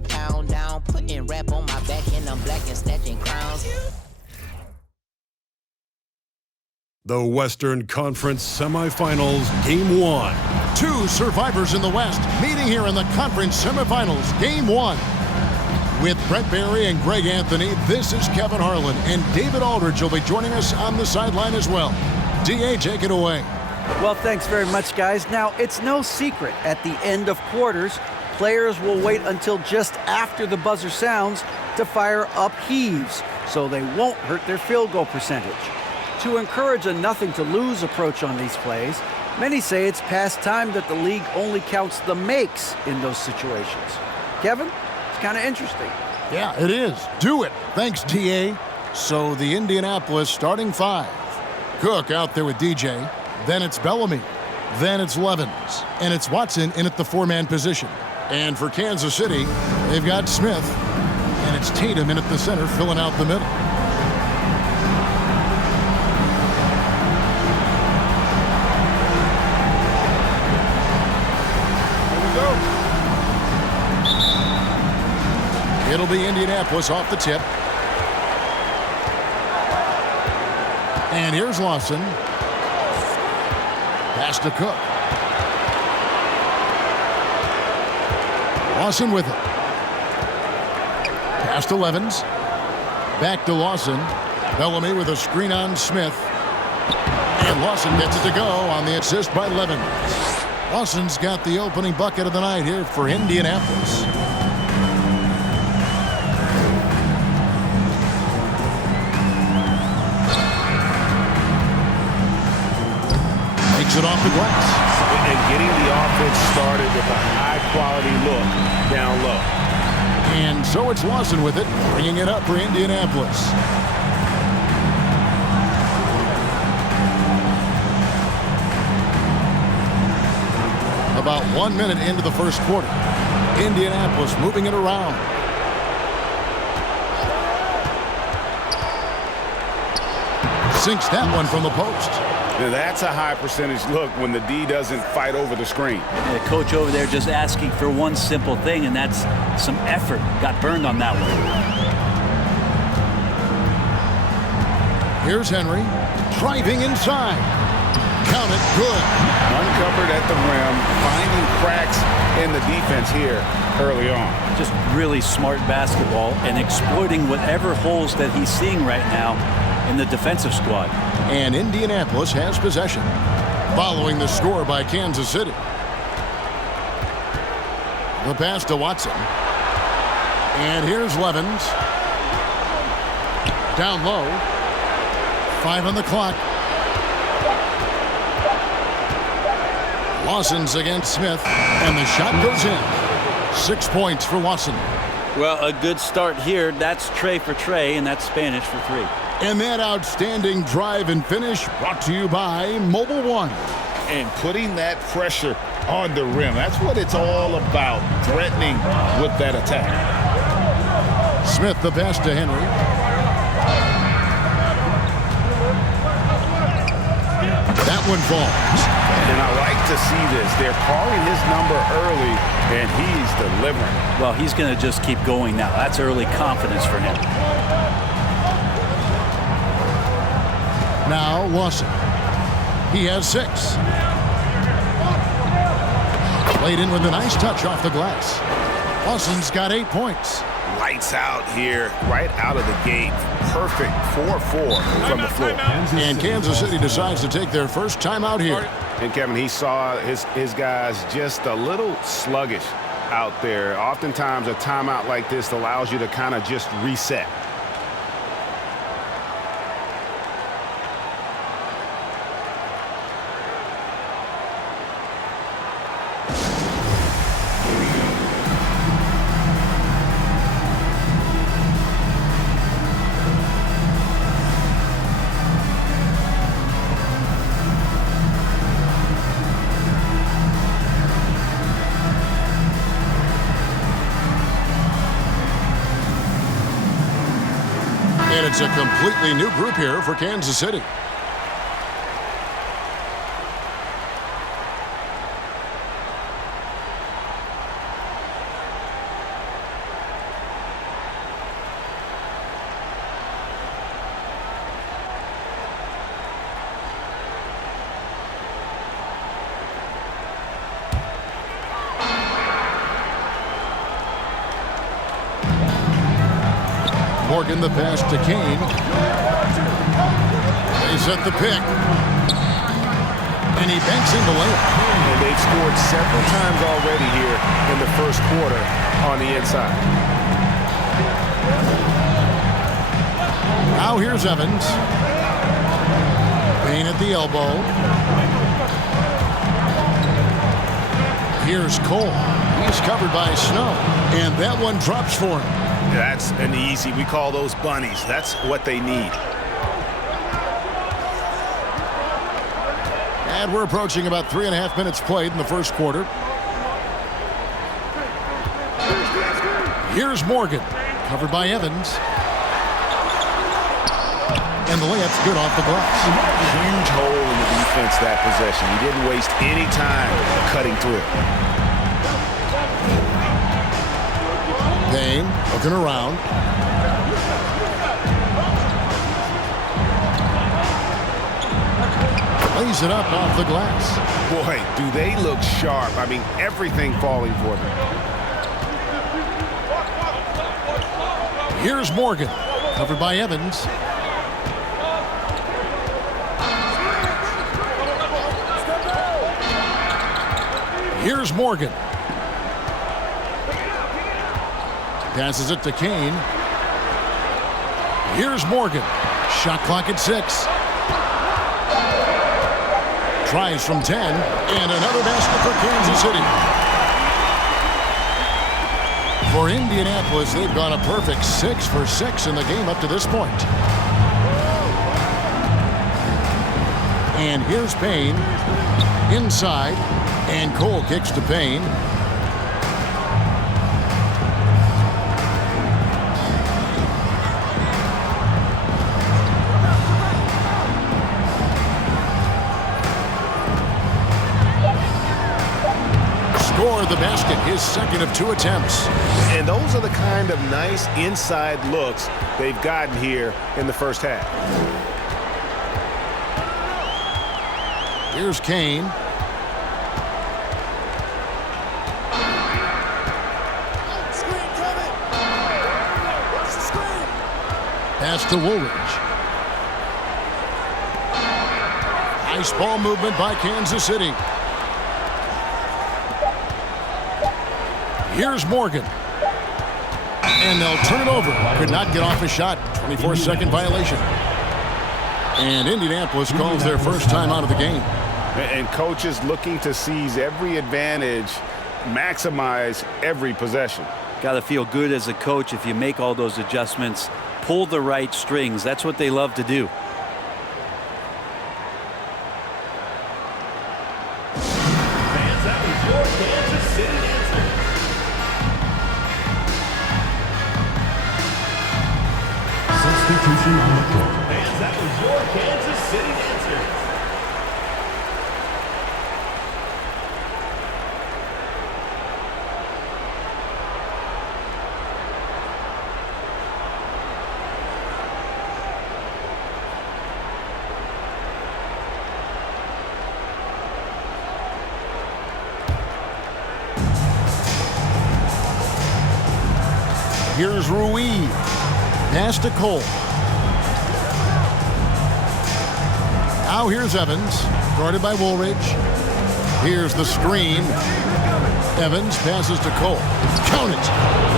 the town down, putting rap on my back and I'm black and snatching crowns. The Western Conference Semifinals, Game 1. Two survivors in the West meeting here in the conference semifinals, Game 1. With Brent Barry and Greg Anthony, this is Kevin Harlan, and David Aldridge will be joining us on the sideline as well. D.A., take it away. Well, thanks very much, guys. Now, it's no secret at the end of quarters, players will wait until just after the buzzer sounds to fire up heaves, so they won't hurt their field goal percentage. To encourage a nothing-to-lose approach on these plays, many say it's past time that the league only counts the makes in those situations. Kevin, it's kind of interesting. Yeah, it is. Do it. Thanks, T.A. So the Indianapolis starting five. Cook out there with DJ. Then it's Bellamy. Then it's Levens. And it's Watson in at the four-man position. And for Kansas City, they've got Smith. And it's Tatum in at the center, filling out the middle. It'll be Indianapolis off the tip. And here's Lawson. Pass to Cook. Lawson with it. Pass to Levens. Back to Lawson. Bellamy with a screen on Smith. And Lawson gets it to go on the assist by Levens. Lawson's got the opening bucket of the night here for Indianapolis. It off the glass. And getting the offense started with a high-quality look down low. And so it's Lawson with it, bringing it up for Indianapolis. About 1 minute into the first quarter. Indianapolis moving it around. Sinks that one from the post. Now that's a high percentage look when the D doesn't fight over the screen. The coach over there just asking for one simple thing, and that's some effort. Got burned on that one. Here's Henry, driving inside. Count it, good. Uncovered at the rim, finding cracks in the defense here early on. Just really smart basketball and exploiting whatever holes that he's seeing right now in the defensive squad. And Indianapolis has possession, following the score by Kansas City. The pass to Watson. And here's Levens. Down low. 5 on the clock. Lawson's against Smith, and the shot goes in. 6 points for Lawson. Well, a good start here. That's Trey for Trey, and that's Spanish for 3. And that outstanding drive and finish brought to you by Mobile One. And putting that pressure on the rim. That's what it's all about, threatening with that attack. Smith the pass to Henry. That one falls. And I like to see this. They're calling his number early, and he's delivering. Well, he's going to just keep going now. That's early confidence for him. Now Lawson. He has 6. Played in with a nice touch off the glass. Lawson's got 8 points. Lights out here, right out of the gate. Perfect 4-4 from the floor. And Kansas City decides to take their first timeout here. And Kevin, he saw his guys just a little sluggish out there. Oftentimes a timeout like this allows you to kind of just reset. And it's a completely new group here for Kansas City. Morgan the pass to Kane. They set the pick. And he banks in the layup. And they've scored several times already here in the first quarter on the inside. Now here's Evans. Payne at the elbow. Here's Cole. He's covered by Snow. And that one drops for him. That's an easy. We call those bunnies. That's what they need. And we're approaching about 3.5 minutes played in the first quarter. Here's Morgan. Covered by Evans. And the layup's good off the glass. Huge hole in the defense that possession. He didn't waste any time cutting through. Payne looking around. Lays it up off the glass. Boy, do they look sharp. I mean, everything falling for them. Here's Morgan. Covered by Evans. Here's Morgan. Passes it to Kane. Here's Morgan. Shot clock at 6. Tries from 10. And another basket for Kansas City. For Indianapolis, they've gone a perfect 6 for 6 in the game up to this point. And here's Payne. Inside. And Cole kicks to Payne. Scored the basket, his second of 2 attempts. And those are the kind of nice inside looks they've gotten here in the first half. Here's Kane. Pass to Woolridge. Nice ball movement by Kansas City. Here's Morgan. And they'll turn it over. Could not get off a shot. 24-second violation. And Indianapolis calls their first time out of the game. And coaches looking to seize every advantage, maximize every possession. Got to feel good as a coach if you make all those adjustments. Pull the right strings. That's what they love to do. Fans, that was your Kansas City answer. Substitution on the court. Fans, that was your Kansas City answer. Here's Ruiz. Pass to Cole. Now here's Evans. Guarded by Woolridge. Here's the screen. Evans passes to Cole. Count it.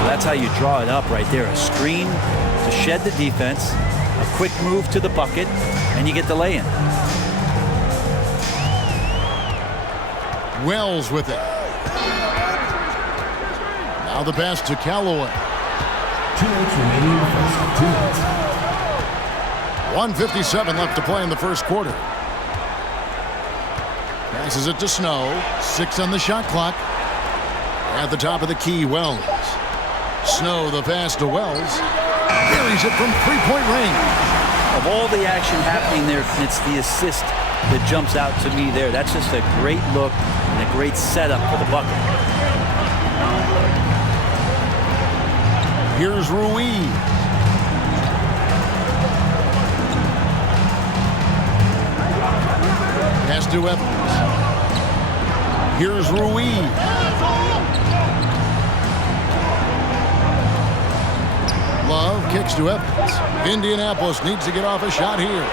That's how you draw it up right there. A screen to shed the defense. A quick move to the bucket. And you get the lay-in. Wells with it. Now the pass to Callaway. 2 minutes remaining in the first. 2 minutes. 1:57 left to play in the first quarter. Passes it to Snow. 6 on the shot clock. At the top of the key, Wells. Snow, the pass to Wells. Buries it from three-point range. Of all the action happening there, it's the assist that jumps out to me there. That's just a great look and a great setup for the bucket. Here's Ruiz. Pass to Evans. Here's Ruiz. Love kicks to Evans. Indianapolis needs to get off a shot here.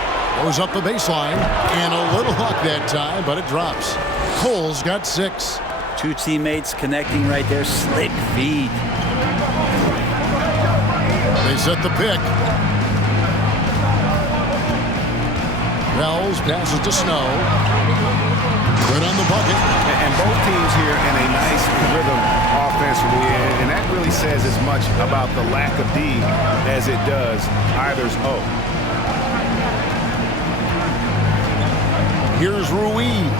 Goes up the baseline, and a little luck that time, but it drops. Cole's got 6. Two teammates connecting right there. Slick feed. They set the pick. Wells passes to Snow. Good on the bucket. And both teams here in a nice rhythm offensively, and that really says as much about the lack of D as it does either's O. Here's Ruiz.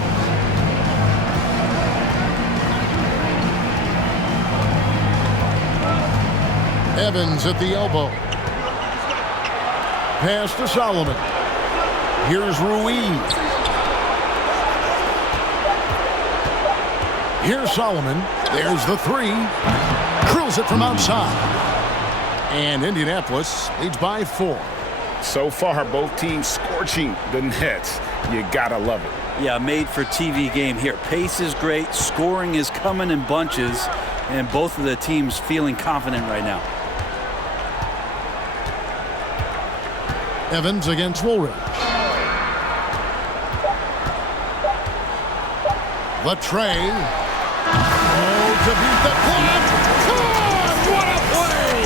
Evans at the elbow. Pass to Solomon. Here's Ruiz. Here's Solomon. There's the 3. Drills it from outside. And Indianapolis leads by 4. So far, both teams scorching the Nets. You gotta love it. Yeah, made for TV game here. Pace is great. Scoring is coming in bunches. And both of the teams feeling confident right now. Evans against Woolridge. Latrey. Oh, to beat the clock. God, what a play!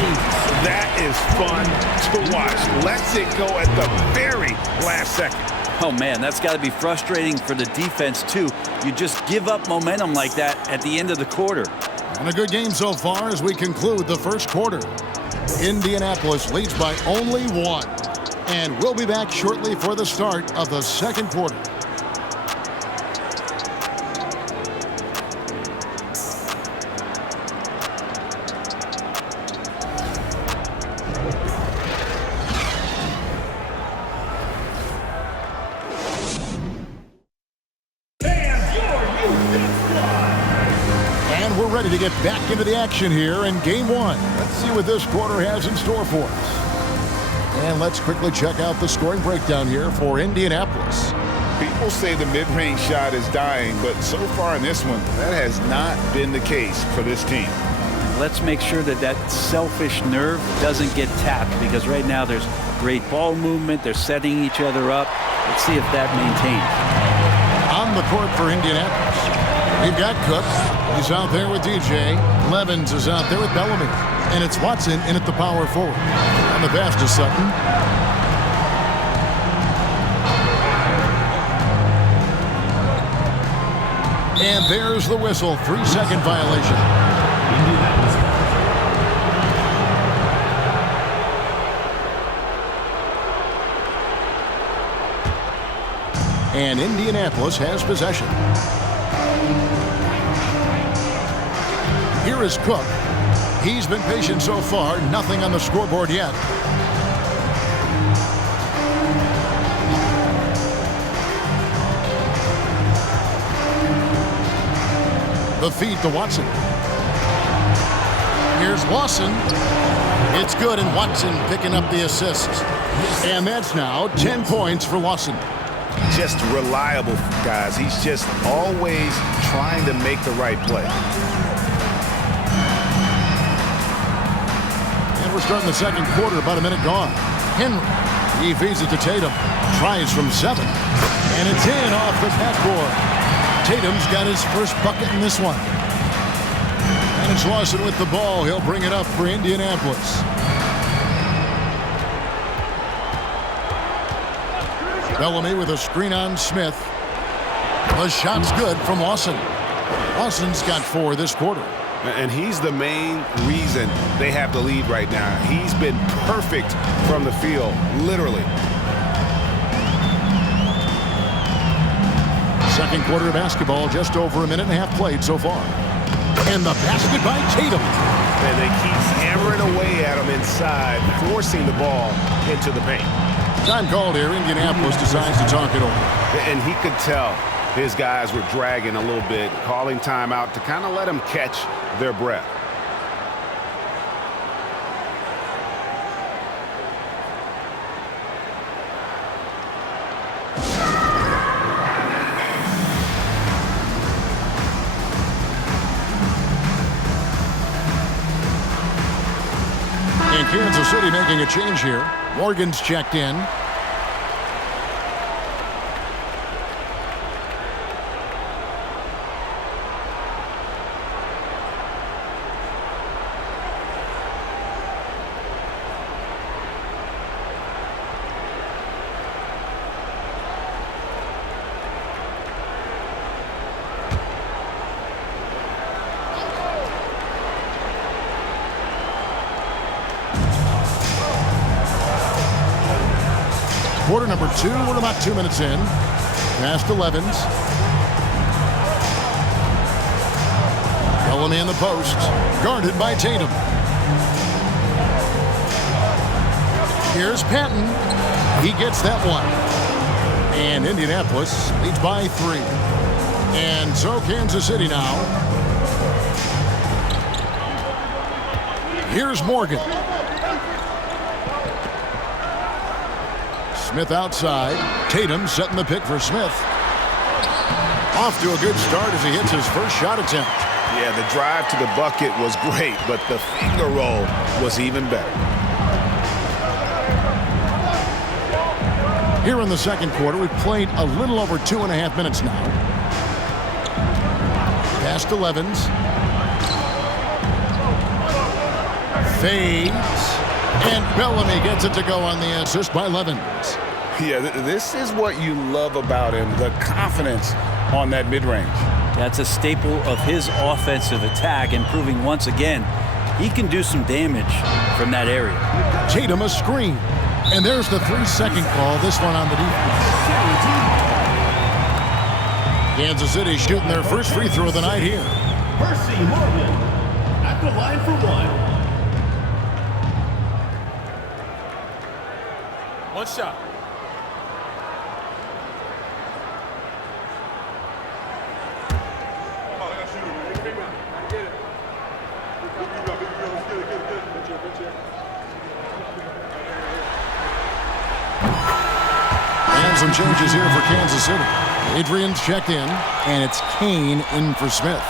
That is fun to watch. Lets it go at the very last second. Oh, man, that's got to be frustrating for the defense, too. You just give up momentum like that at the end of the quarter. And a good game so far as we conclude the first quarter. Indianapolis leads by only 1. And we'll be back shortly for the start of the second quarter. And we're ready to get back into the action here in game 1. Let's see what this quarter has in store for us. And let's quickly check out the scoring breakdown here for Indianapolis. People say the mid-range shot is dying, but so far in this one, that has not been the case for this team. Let's make sure that that selfish nerve doesn't get tapped, because right now there's great ball movement. They're setting each other up. Let's see if that maintains. On the court for Indianapolis, we've got Cook. He's out there with DJ. Levens is out there with Bellamy. And it's Watson in at the power forward. On the pass to Sutton. And there's the whistle. 3-second violation. And Indianapolis has possession. Here is Cook. He's been patient so far. Nothing on the scoreboard yet. The feed to Watson. Here's Lawson. It's good, and Watson picking up the assist. And that's now 10 points for Lawson. Just reliable, guys. He's just always trying to make the right play. And we're starting the second quarter, about a minute gone. Henry, he feeds it to Tatum. Tries from 7. And it's in off the backboard. Tatum's got his first bucket in this one. And it's Lawson with the ball. He'll bring it up for Indianapolis. Bellamy with a screen on Smith. The shot's good from Lawson. Lawson's got 4 this quarter. And he's the main reason they have the lead right now. He's been perfect from the field, literally. Second quarter of basketball, just over a minute and a half played so far. And the basket by Tatum. And they keep hammering away at him inside, forcing the ball into the paint. Time called here. Indianapolis decides to talk it over. And he could tell his guys were dragging a little bit, calling timeout to kind of let them catch their breath. And Kansas City making a change here. Morgan's checked in. Quarter number 2, we're about 2 minutes in. Past 11s. Bellamy in the post. Guarded by Tatum. Here's Patton. He gets that one. And Indianapolis leads by 3. And so Kansas City now. Here's Morgan. Smith outside. Tatum setting the pick for Smith. Off to a good start as he hits his first shot attempt. Yeah, the drive to the bucket was great, but the finger roll was even better. Here in the second quarter, we've played a little over 2.5 minutes now. Past 11s. Fades. And Bellamy gets it to go on the assist by Levens. Yeah, this is what you love about him, the confidence on that mid-range. That's a staple of his offensive attack, and proving once again he can do some damage from that area. Tatum a screen. And there's the 3-second call, this one on the defense. Kansas City shooting their first free throw of the night here. Percy Morgan at the line for 1. One shot. And some changes here for Kansas City. Adrian's checked in, and it's Kane in for Smith.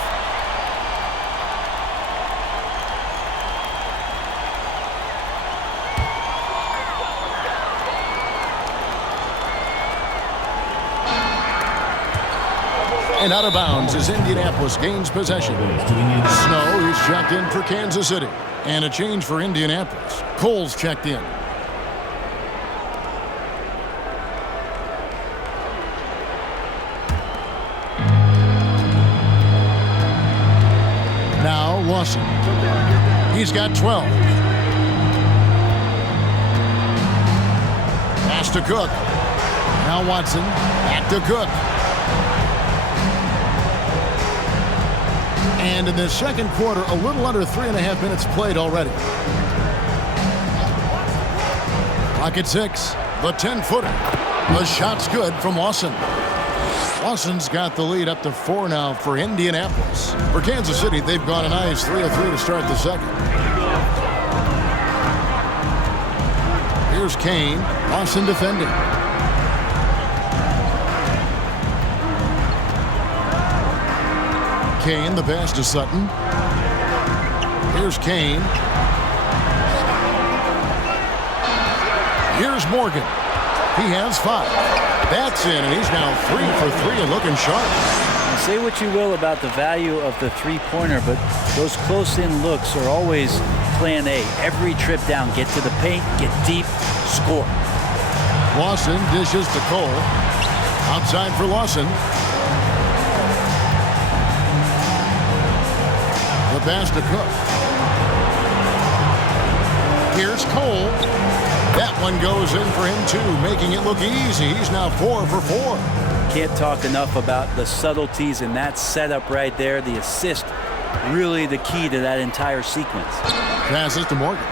And out of bounds as Indianapolis gains possession. Snow is checked in for Kansas City. And a change for Indianapolis. Cole's checked in. Now Lawson. He's got 12. Pass to Cook. Now Watson. Back to Cook. And in the second quarter, a little under 3.5 minutes played already. Clock at 6. The 10-footer. The shot's good from Lawson. Lawson's got the lead up to 4 now for Indianapolis. For Kansas City, they've gone a nice 3 of 3 to start the second. Here's Kane. Lawson defending. Kane, the pass to Sutton. Here's Kane. Here's Morgan. He has 5. That's in, and he's now 3 for 3 and looking sharp. And say what you will about the value of the three-pointer, but those close-in looks are always plan A. Every trip down, get to the paint, get deep, score. Lawson dishes to Cole. Outside for Lawson. The pass to Cook. Here's Cole. That one goes in for him too, making it look easy. He's now 4 for 4. Can't talk enough about the subtleties in that setup right there. The assist, really the key to that entire sequence. Passes to Morgan.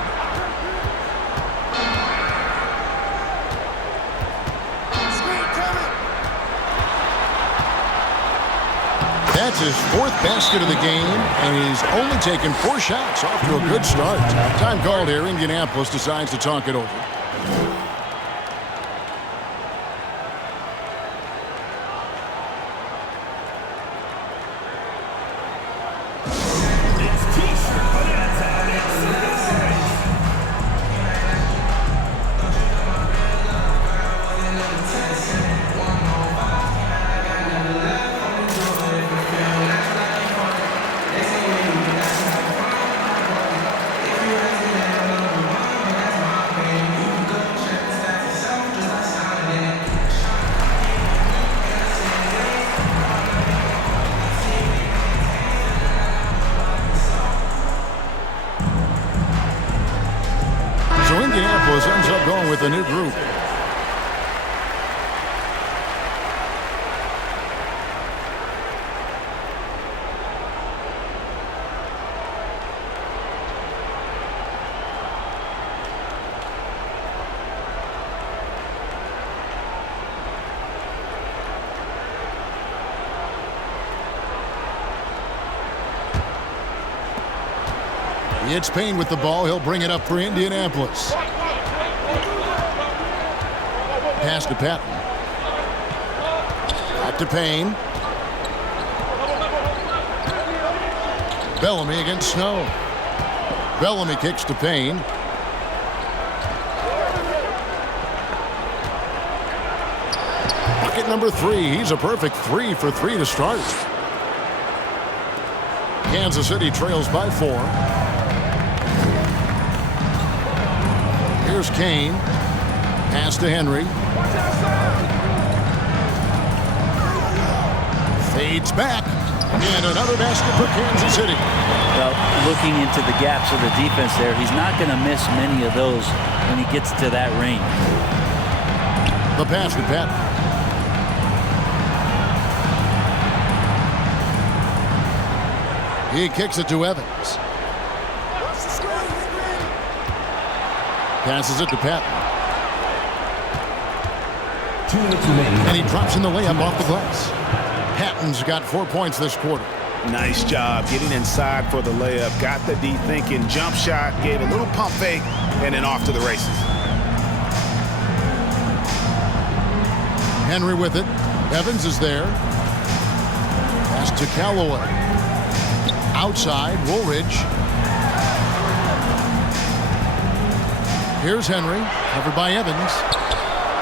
That's his 4th basket of the game, and he's only taken 4 shots. Off to a good start. Time called here. Indianapolis decides to talk it over. Indianapolis ends up going with a new group. It's Payne with the ball. He'll bring it up for Indianapolis. Pass to Patton. Back to Payne. Bellamy against Snow. Bellamy kicks to Payne. Bucket number 3. He's a perfect 3 for 3 to start. Kansas City trails by 4. Here's Kane. Pass to Henry. Fades back. And another basket for Kansas City. Well, looking into the gaps of the defense there, he's not going to miss many of those when he gets to that range. The pass to Patton. He kicks it to Evans. Passes it to Patton. 2 minutes remaining. And he drops in the layup off the glass. Patton's got 4 points this quarter. Nice job getting inside for the layup. Got the D thinking. Jump shot. Gave a little pump fake. And then off to the races. Henry with it. Evans is there. Pass to Callaway. Outside. Woolridge. Here's Henry. Covered by Evans.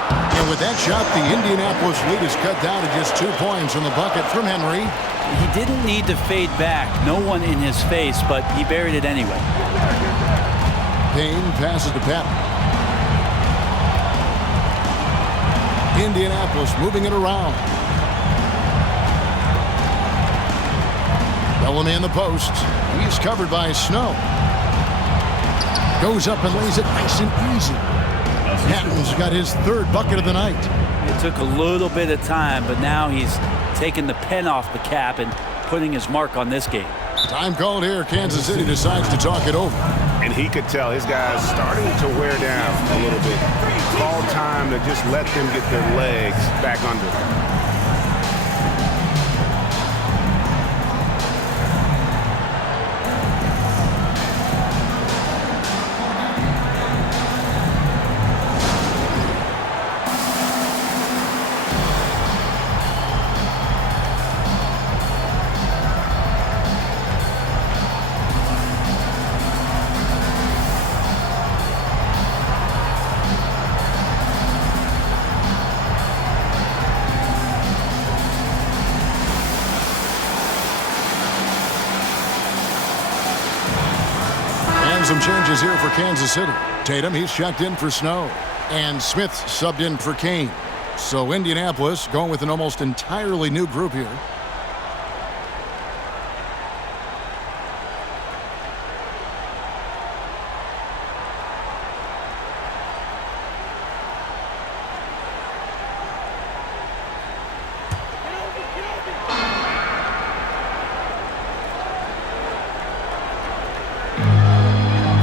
And with that shot, the Indianapolis lead is cut down to just 2 points from the bucket from Henry. He didn't need to fade back. No one in his face, but he buried it anyway. Payne passes to Patton. Indianapolis moving it around. Bellamy in the post. He's covered by Snow. Goes up and lays it nice and easy. Patton's got his 3rd bucket of the night. It took a little bit of time, but now he's taking the pen off the cap and putting his mark on this game. Time called here. Kansas City decides to talk it over. And he could tell his guys starting to wear down a little bit. Call time to just let them get their legs back under them. Some changes here for Kansas City. Tatum, he's checked in for Snow. And Smith subbed in for Kane. So Indianapolis going with an almost entirely new group here.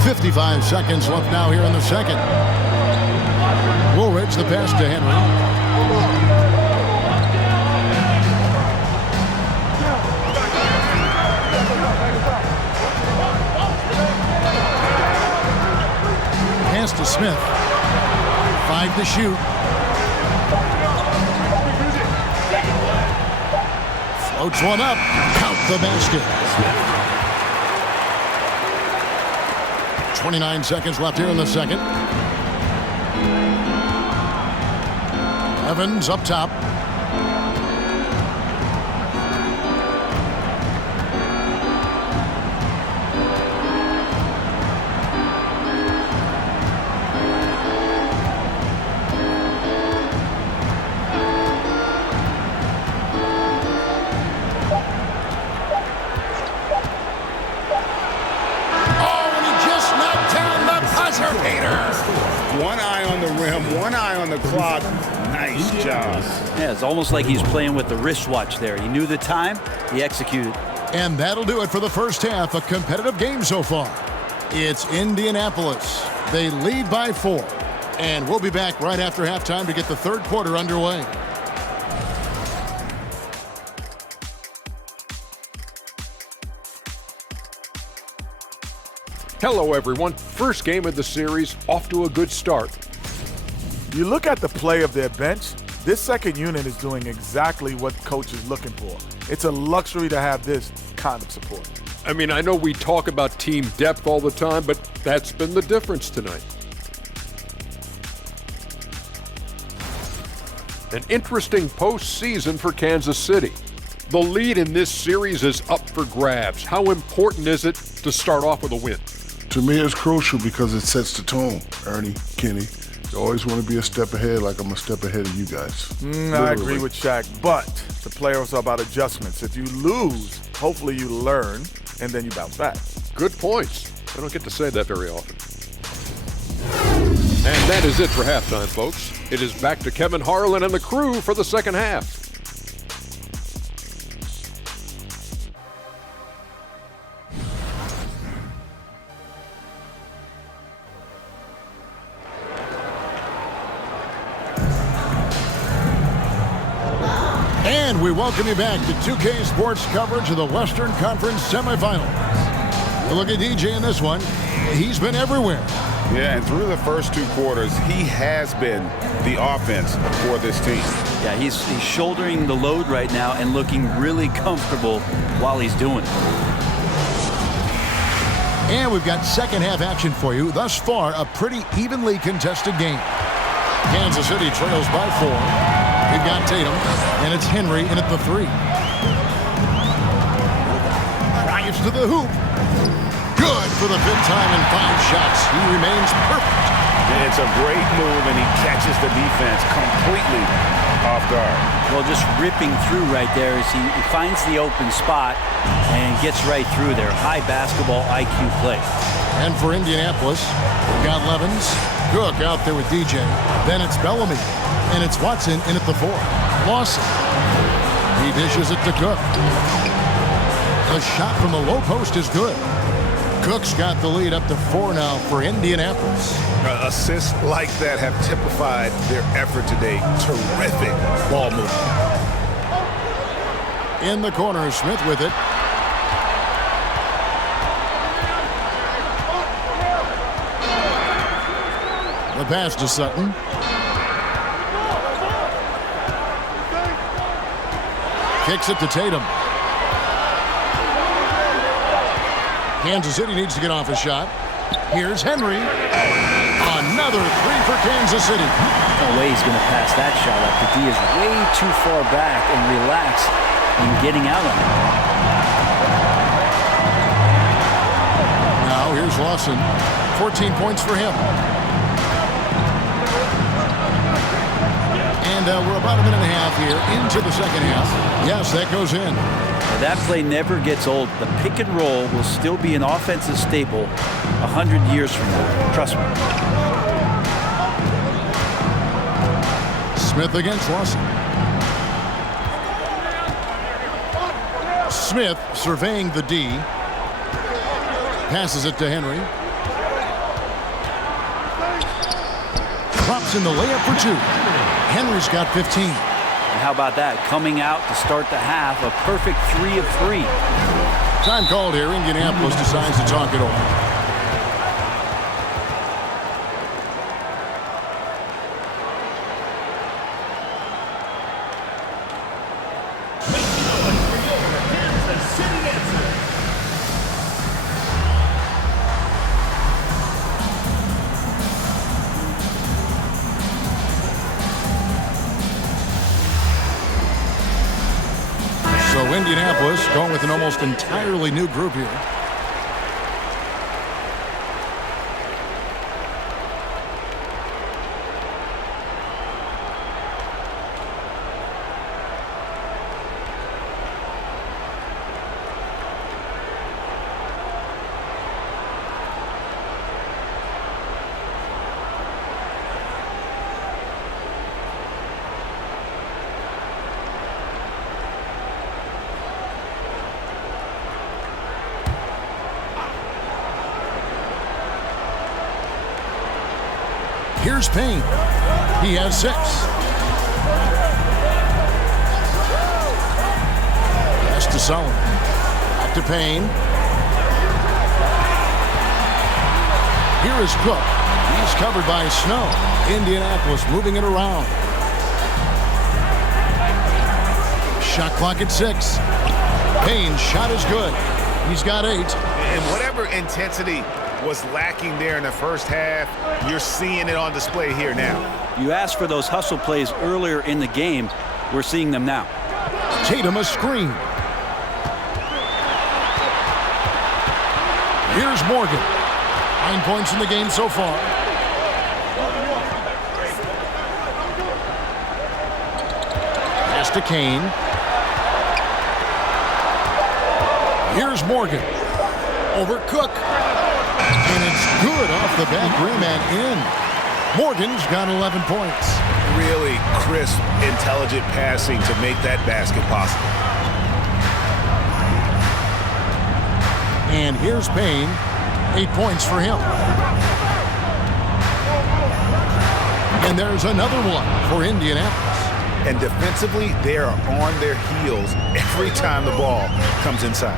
.55 seconds left now here in the second. Woolridge the pass to Henry. Pass to Smith. 5 to shoot. Floats one up. Count the basket. 29 seconds left here in the second. Evans up top. rim, one eye on the clock. Nice job. Yeah, it's almost like he's playing with the wristwatch there. He knew the time, he executed. And that'll do it for the first half. A competitive game so far. It's Indianapolis. They lead by 4. And we'll be back right after halftime to get the third quarter underway. Hello, everyone. First game of the series, off to a good start. You look at the play of their bench, this second unit is doing exactly what coach is looking for. It's a luxury to have this kind of support. I mean, I know we talk about team depth all the time, but that's been the difference tonight. An interesting postseason for Kansas City. The lead in this series is up for grabs. How important is it to start off with a win? To me, it's crucial because it sets the tone, Ernie, Kenny. You always want to be a step ahead, like I'm a step ahead of you guys. I agree with Shaq, but the playoffs are about adjustments. If you lose, hopefully you learn, and then you bounce back. Good points. I don't get to say that very often. And that is it for halftime, folks. It is back to Kevin Harlan and the crew for the second half. And we welcome you back to 2K Sports coverage of the Western Conference semifinals. Look at DJ in this one. He's been everywhere. Yeah, and through the first 2 quarters, he has been the offense for this team. Yeah, he's shouldering the load right now and looking really comfortable while he's doing it. And we've got second half action for you. Thus far, a pretty evenly contested game. Kansas City trails by 4. We've got Tatum, and it's Henry in at the 3. Drives to the hoop. Good for the 5th time in 5 shots. He remains perfect. It's a great move, and he catches the defense completely off guard. Well, just ripping through right there as he finds the open spot and gets right through there. High basketball IQ play. And for Indianapolis, we've got Levens. Cook out there with DJ. Then it's Bellamy. And it's Watson in at the 4. Lawson. He dishes it to Cook. The shot from the low post is good. Cook's got the lead up to 4 now for Indianapolis. Assists like that have typified their effort today. Terrific ball movement. In the corner, Smith with it. The pass to Sutton. Kicks it to Tatum. Kansas City needs to get off a shot. Here's Henry. Another 3 for Kansas City. No way he's going to pass that shot up. The D is way too far back and relaxed in getting out on it. Now here's Lawson. 14 points for him. And we're about a minute and a half here into the second half. Yes, that goes in. That play never gets old. The pick and roll will still be an offensive staple 100 years from now. Trust me. Smith against Lawson. Smith surveying the D. Passes it to Henry. Drops in the layup for 2. Henry's got 15. And how about that? Coming out to start the half, a perfect 3 of 3. Time called here. Indianapolis decides to talk it over. Indianapolis going with an almost entirely new group here. Here's Payne. He has 6. Pass to Sullivan. Back to Payne. Here is Cook. He's covered by Snow. Indianapolis moving it around. Shot clock at 6. Payne's shot is good. He's got 8. And whatever intensity was lacking there in the first half, you're seeing it on display here now. You asked for those hustle plays earlier in the game. We're seeing them now. Tatum a screen. Here's Morgan. 9 points in the game so far. Pass to Kane. Here's Morgan. Over Cook. And it's good off the back rim and in. Morgan's got 11 points. Really crisp, intelligent passing to make that basket possible. And here's Payne. 8 points for him. And there's another one for Indianapolis. And defensively, they are on their heels every time the ball comes inside.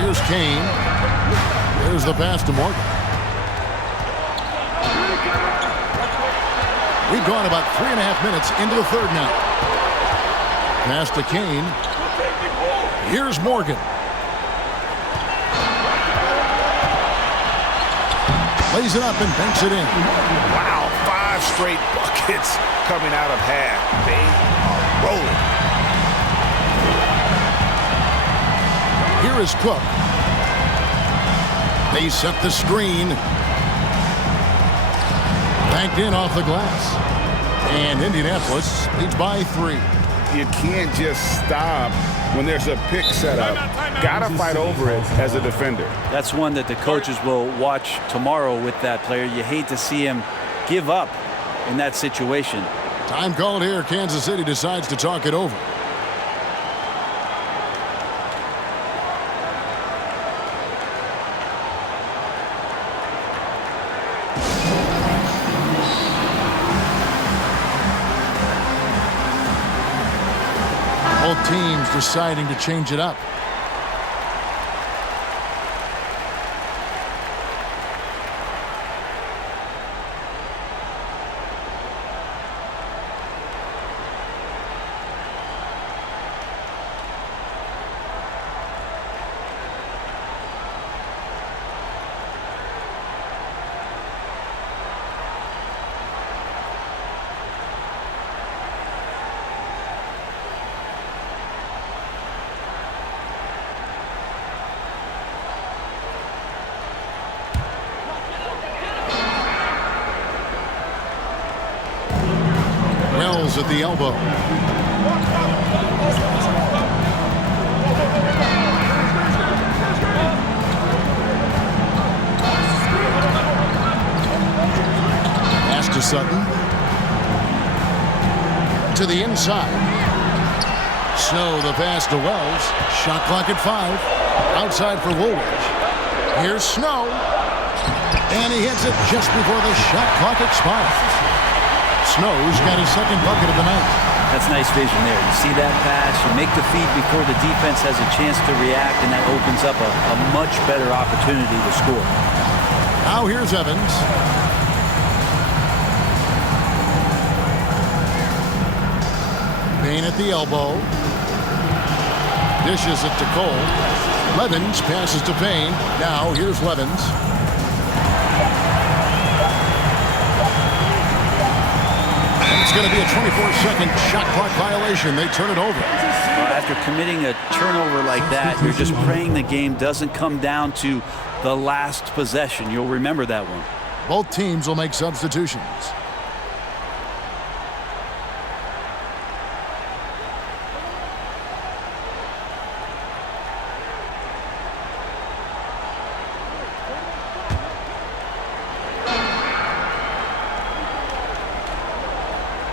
Here's Kane. Here's the pass to Morgan. We've gone about 3.5 minutes into the third now. Pass to Kane. Here's Morgan. Lays it up and banks it in. Wow, 5 straight buckets coming out of half. They are rolling. Here is Cook. They set the screen. Banked in off the glass. And Indianapolis leads by 3. You can't just stop when there's a pick set up. Gotta fight over it as a defender. That's one that the coaches will watch tomorrow with that player. You hate to see him give up in that situation. Time called here. Kansas City decides to talk it over. Both teams deciding to change it up. Wells at the elbow. Pass to Sutton. To the inside. Snow the pass to Wells. Shot clock at 5. Outside for Woolridge. Here's Snow. And he hits it just before the shot clock expires. Snow's got his second bucket of the night. That's nice vision there. You see that pass, you make the feed before the defense has a chance to react, and that opens up a much better opportunity to score. Now here's Evans. Payne at the elbow. Dishes it to Cole. Levens passes to Payne. Now here's Levens. It's going to be a 24-second shot clock violation. They turn it over. After committing a turnover like that, you're just praying the game doesn't come down to the last possession. You'll remember that one. Both teams will make substitutions.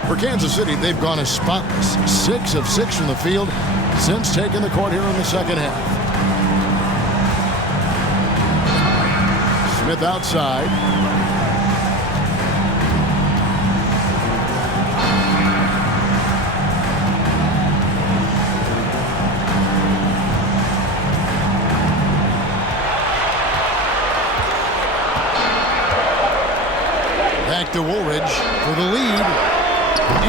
For Kansas City, they've gone as spotless. 6 of 6 from the field since taking the court here in the second half. Smith outside. Back to Woolridge for the lead.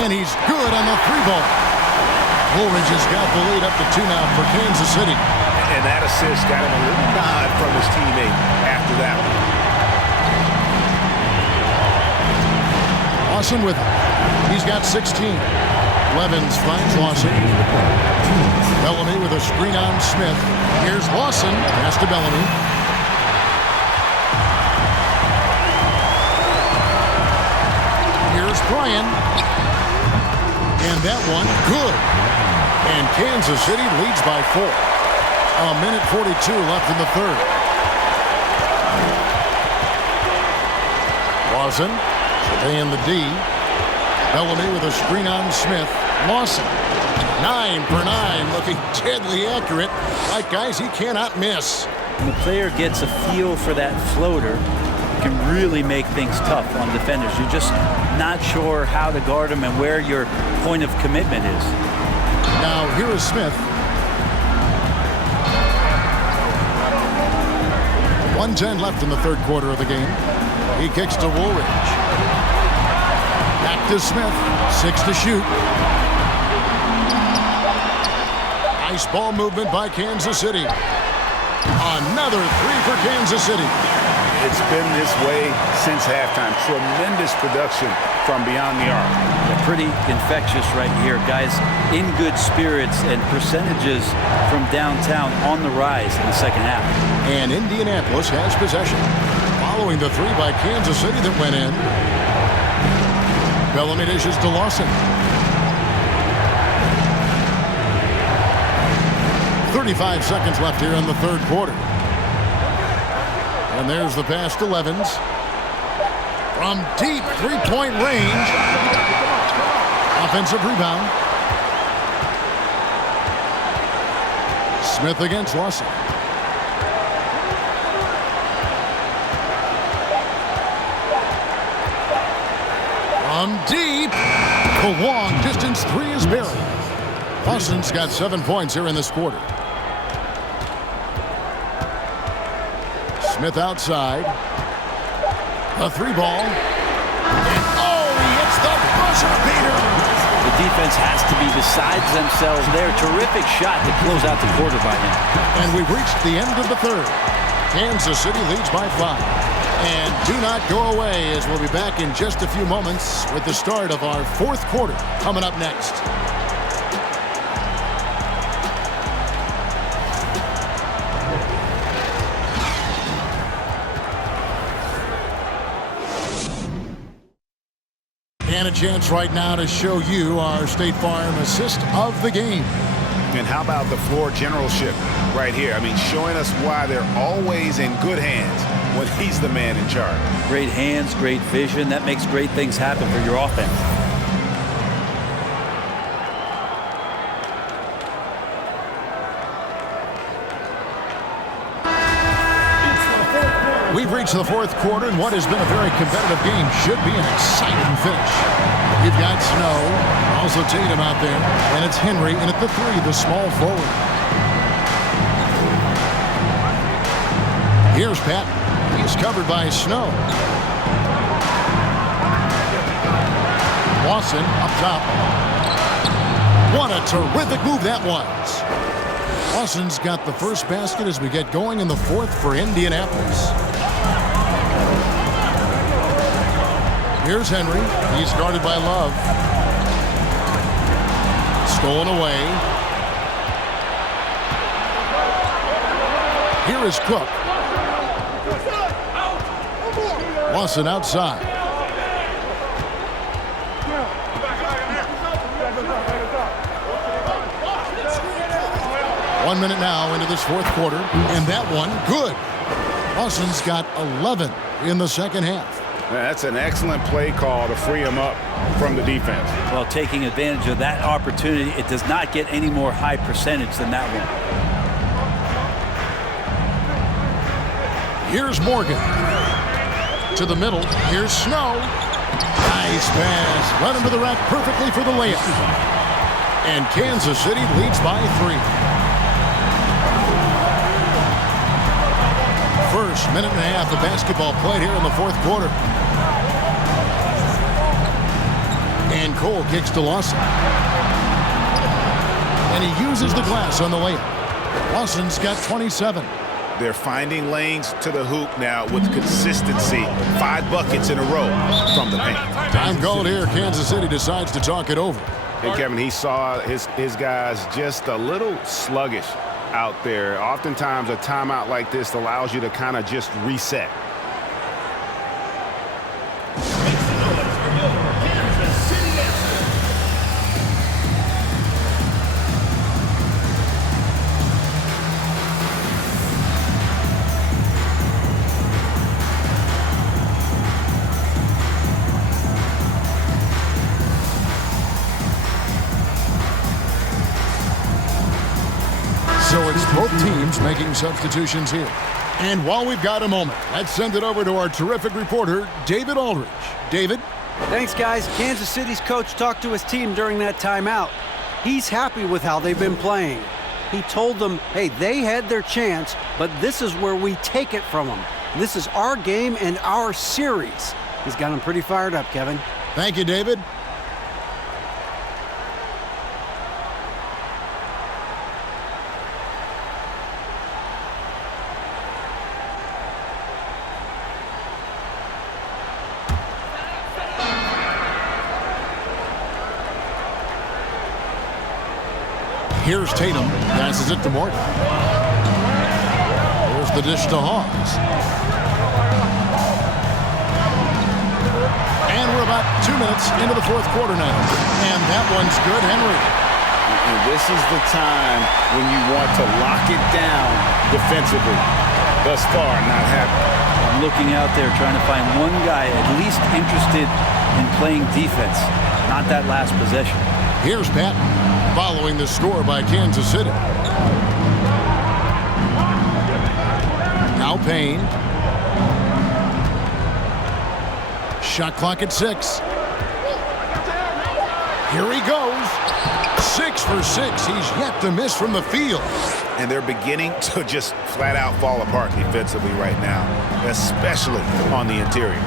And he's good on the 3-ball. Woolridge has got the lead up to 2 now for Kansas City. And that assist got him a little nod from his teammate after that one. Lawson with him. He's got 16. Levens finds Lawson. Bellamy with a screen on Smith. Here's Lawson. Pass to Bellamy. Here's Bryan. And that one, good. And Kansas City leads by 4. A minute 42 left in the third. Lawson staying the D. Bellamy with a screen on Smith. Lawson, 9 for 9, looking deadly accurate. Right, guys, he cannot miss. When the player gets a feel for that floater, it can really make things tough on defenders. You're just not sure how to guard them and where your point of commitment is. Now, here is Smith. 1:10 left in the third quarter of the game. He kicks to Woolridge. Back to Smith. 6 to shoot. Nice ball movement by Kansas City. Another 3 for Kansas City. It's been this way since halftime. Tremendous production from beyond the arc. They're pretty infectious right here. Guys in good spirits and percentages from downtown on the rise in the second half. And Indianapolis has possession. Following the 3 by Kansas City that went in. Bellamy dishes to Lawson. 35 seconds left here in the third quarter. And there's the pass to Levens. From deep 3-point range. Offensive rebound. Smith against Lawson. From deep. The long distance 3 is buried. Lawson's got 7 points here in this quarter. Smith outside. A 3-ball. And oh, he hits the buzzer beater. The defense has to be besides themselves there. Terrific shot to close out the quarter by him. And we've reached the end of the third. Kansas City leads by 5. And do not go away, as we'll be back in just a few moments with the start of our fourth quarter coming up next. And a chance right now to show you our State Farm assist of the game. And how about the floor generalship right here? I mean, showing us why they're always in good hands when he's the man in charge. Great hands, great vision. That makes great things happen for your offense. We've reached the fourth quarter, and what has been a very competitive game should be an exciting finish. You've got Snow, also Tatum out there, and it's Henry, and at the 3, the small forward. Here's Patton. He's covered by Snow. Lawson up top. What a terrific move that was. Lawson's got the first basket as we get going in the fourth for Indianapolis. Here's Henry. He's guarded by Love. Stolen away. Here is Cook. Lawson outside. One minute now into this fourth quarter, and that one, good. Lawson's got 11 in the second half. That's an excellent play call to free him up from the defense. Well, taking advantage of that opportunity, it does not get any more high percentage than that one. Here's Morgan. To the middle. Here's Snow. Nice pass. Led him to the rack perfectly for the layup. And Kansas City leads by 3. First minute and a half of basketball played here in the fourth quarter. And Cole kicks to Lawson. And he uses the glass on the layup. Lawson's got 27. They're finding lanes to the hoop now with consistency. 5 buckets in a row from the paint. Time called here. Kansas City decides to talk it over. And Kevin, he saw his guys just a little sluggish out there. Oftentimes a timeout like this allows you to kind of just reset. So it's both teams making substitutions here. And while we've got a moment, let's send it over to our terrific reporter, David Aldridge. David? Thanks, guys. Kansas City's coach talked to his team during that timeout. He's happy with how they've been playing. He told them, hey, they had their chance, but this is where we take it from them. This is our game and our series. He's got them pretty fired up, Kevin. Thank you, David. Here's Tatum, passes it to Morgan. Here's the dish to Hawes. And we're about 2 minutes into the fourth quarter now. And that one's good, Henry. And this is the time when you want to lock it down defensively. Thus far, not happening. I'm looking out there trying to find one guy at least interested in playing defense, not that last possession. Here's Patton, following the score by Kansas City. Now Payne. Shot clock at 6. Here he goes. 6 for 6. He's yet to miss from the field. And they're beginning to just flat out fall apart defensively right now, especially on the interior.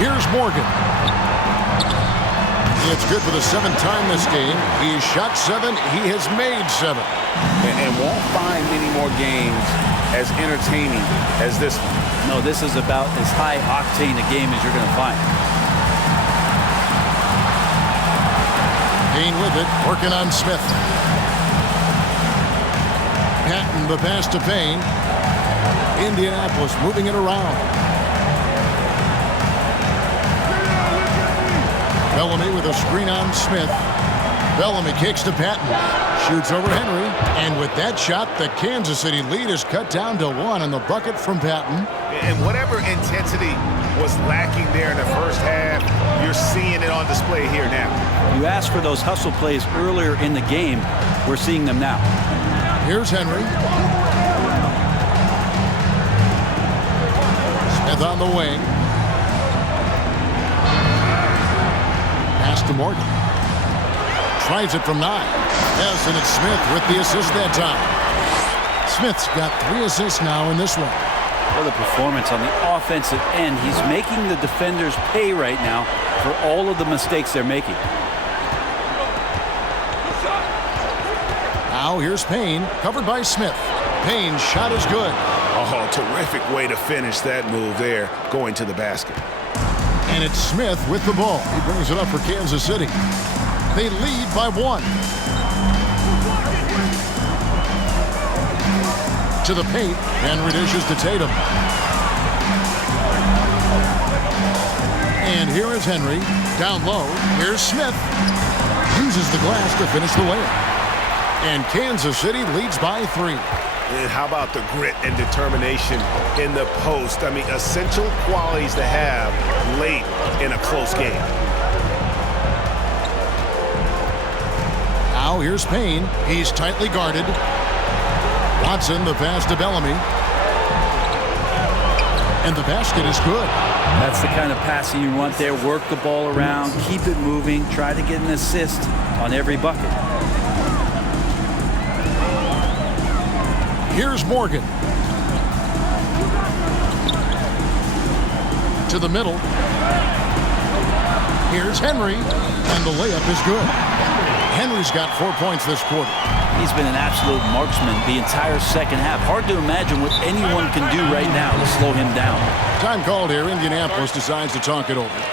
Here's Morgan. It's good for the 7th time this game. He's shot 7. He has made 7. And won't find many more games as entertaining as this one. No, this is about as high-octane a game as you're going to find. Payne with it, working on Smith. Patton the pass to Payne. Indianapolis moving it around. Bellamy with a screen on Smith. Bellamy kicks to Patton. Shoots over Henry. And with that shot, the Kansas City lead is cut down to 1 on the bucket from Patton. And whatever intensity was lacking there in the first half, you're seeing it on display here now. You asked for those hustle plays earlier in the game. We're seeing them now. Here's Henry. Smith on the wing. Pass to Morgan. Tries it from 9. Yes, and it's Smith with the assist that time. Smith's got 3 assists now in this one. Well, the performance on the offensive end, he's making the defenders pay right now for all of the mistakes they're making. Now here's Payne, covered by Smith. Payne's shot is good. Oh, terrific way to finish that move there, going to the basket. And it's Smith with the ball. He brings it up for Kansas City. They lead by 1. To the paint. Henry dishes to Tatum. And here is Henry. Down low. Here's Smith. Uses the glass to finish the layup. And Kansas City leads by 3. And how about the grit and determination in the post? I mean, essential qualities to have late in a close game. Now here's Payne. He's tightly guarded. Watson the pass to Bellamy. and the basket is good. That's the kind of passing you want there. Work the ball around, keep it moving, try to get an assist on every bucket. Here's Morgan. To the middle. Here's Henry, and the layup is good. Henry's got 4 points this quarter. He's been an absolute marksman the entire second half. Hard to imagine what anyone can do right now to slow him down. Time called here. Indianapolis decides to talk it over.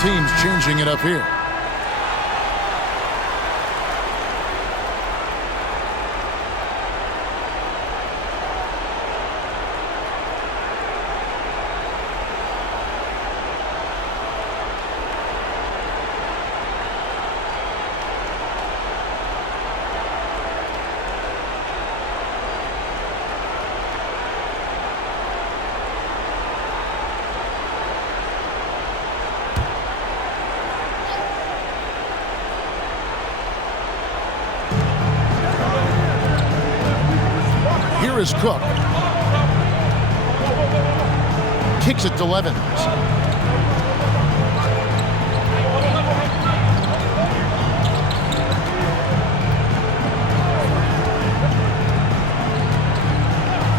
Teams changing it up here. Is Cook. Kicks it to Levens.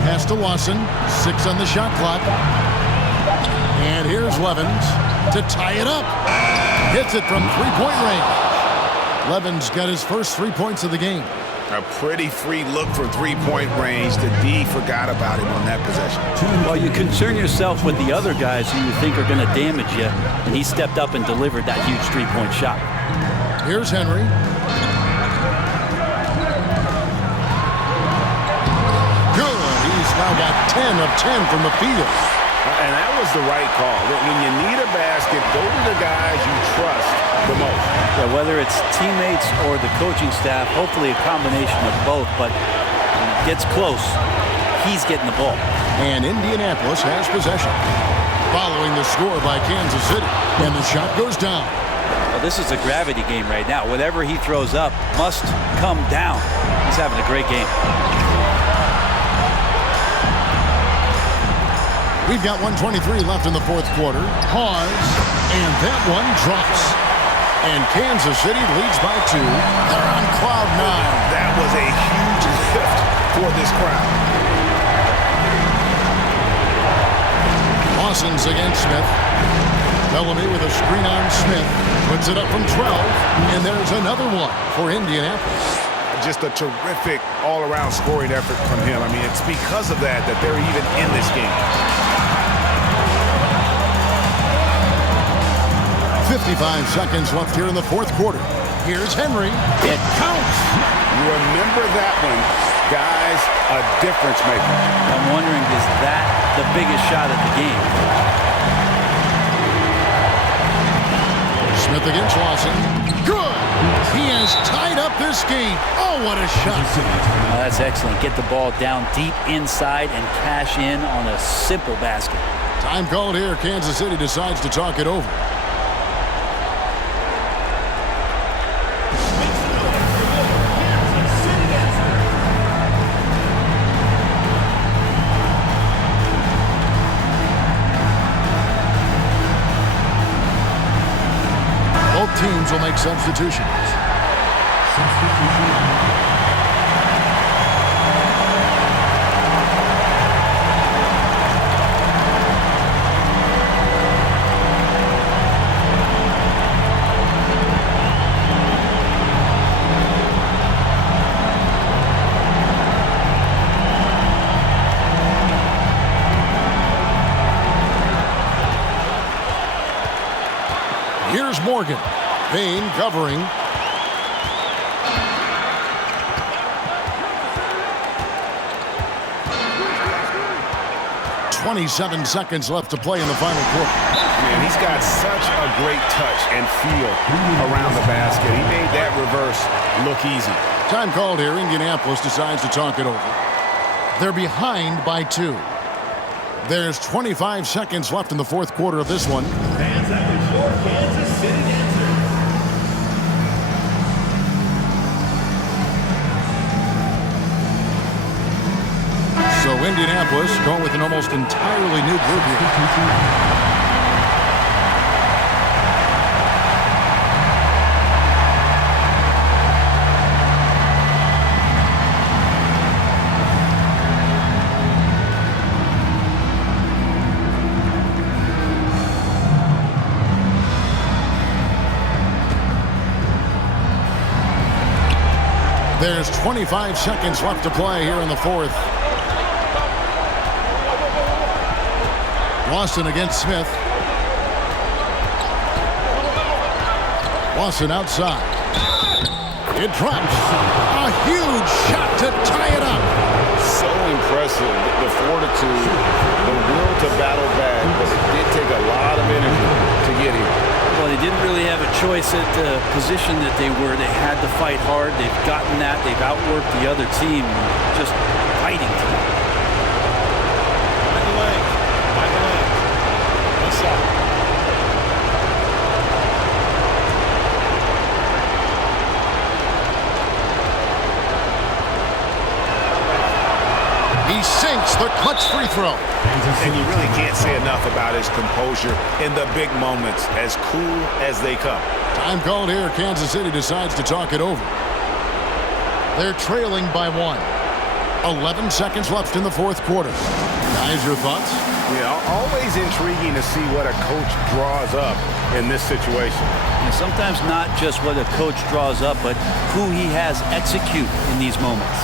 Pass to Lawson. 6 on the shot clock. And here's Levens to tie it up. Hits it from three-point range. Levens got his first 3 points of the game. A pretty free look from three-point range. The D forgot about him on that possession. Well, you concern yourself with the other guys who you think are going to damage you, and he stepped up and delivered that huge three-point shot. Here's Henry. Good. He's now got 10 of 10 from the field. And that was the right call. When you need a basket, go to the guys you trust the most. Yeah, whether it's teammates or the coaching staff, hopefully a combination of both, but when it gets close, he's getting the ball. And Indianapolis has possession. Following the score by Kansas City, and the shot goes down. Well, this is a gravity game right now. Whatever he throws up must come down. He's having a great game. We've got 1:23 left in the fourth quarter. Pause, and that one drops. And Kansas City leads by 2. They're on cloud 9. That was a huge lift for this crowd. Lawson's against Smith. Bellamy with a screen on Smith. Puts it up from 12. And there's another one for Indianapolis. Just a terrific all-around scoring effort from him. I mean, it's because of that they're even in this game. 55 seconds left here in the fourth quarter. Here's Henry. It counts. You remember that one, guys, a difference maker. I'm wondering, is that the biggest shot of the game? Smith against Lawson. Good. He has tied up this game. Oh, what a shot. Oh, that's excellent. Get the ball down deep inside and cash in on a simple basket. Time called here. Kansas City decides to talk it over. Teams will make substitutions. Here's Morgan. Payne covering. 27 seconds left to play in the final quarter. Man, he's got such a great touch and feel around the basket. He made that reverse look easy. Time called here. Indianapolis decides to talk it over. They're behind by 2. There's 25 seconds left in the fourth quarter of this one. Fans, that was your Kansas City answer. So Indianapolis going with an almost entirely new group here. There's 25 seconds left to play here in the fourth. Lawson against Smith. Lawson outside. It drops. A huge shot to tie it up. So impressive. The fortitude, the will to battle back, but it did take a lot of energy to get here. Well, they didn't really have a choice at the position that they were. They had to fight hard. They've gotten that. They've outworked the other team, just fighting to them. By the leg. One shot. He sinks the clutch free throw. And you really can't say enough about his composure in the big moments, as cool as they come. Time called here. Kansas City decides to talk it over. They're trailing by 1. 11 seconds left in the fourth quarter. Guys, your thoughts? Yeah, always intriguing to see what a coach draws up in this situation. And sometimes not just what a coach draws up, but who he has execute in these moments.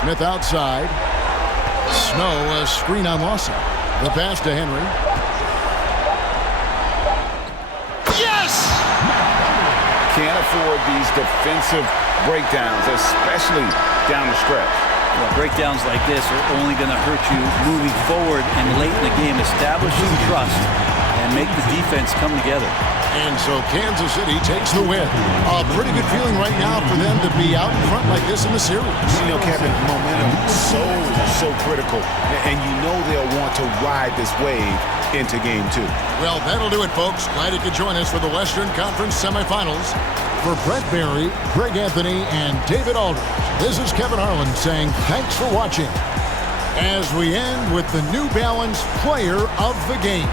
Smith outside. Snow, a screen on Lawson. The pass to Henry. Yes! Can't afford these defensive breakdowns, especially down the stretch. Well, breakdowns like this are only going to hurt you moving forward and late in the game. Establishing trust and make the defense come together. And so Kansas City takes the win. A pretty good feeling right now for them to be out in front like this in the series. You know, Kevin, momentum so critical. And you know they'll want to ride this wave into game 2. Well, that'll do it, folks. Glad you could join us for the Western Conference semifinals. For Brett Barry, Greg Anthony, and David Aldridge, this is Kevin Harlan saying thanks for watching as we end with the New Balance Player of the Game.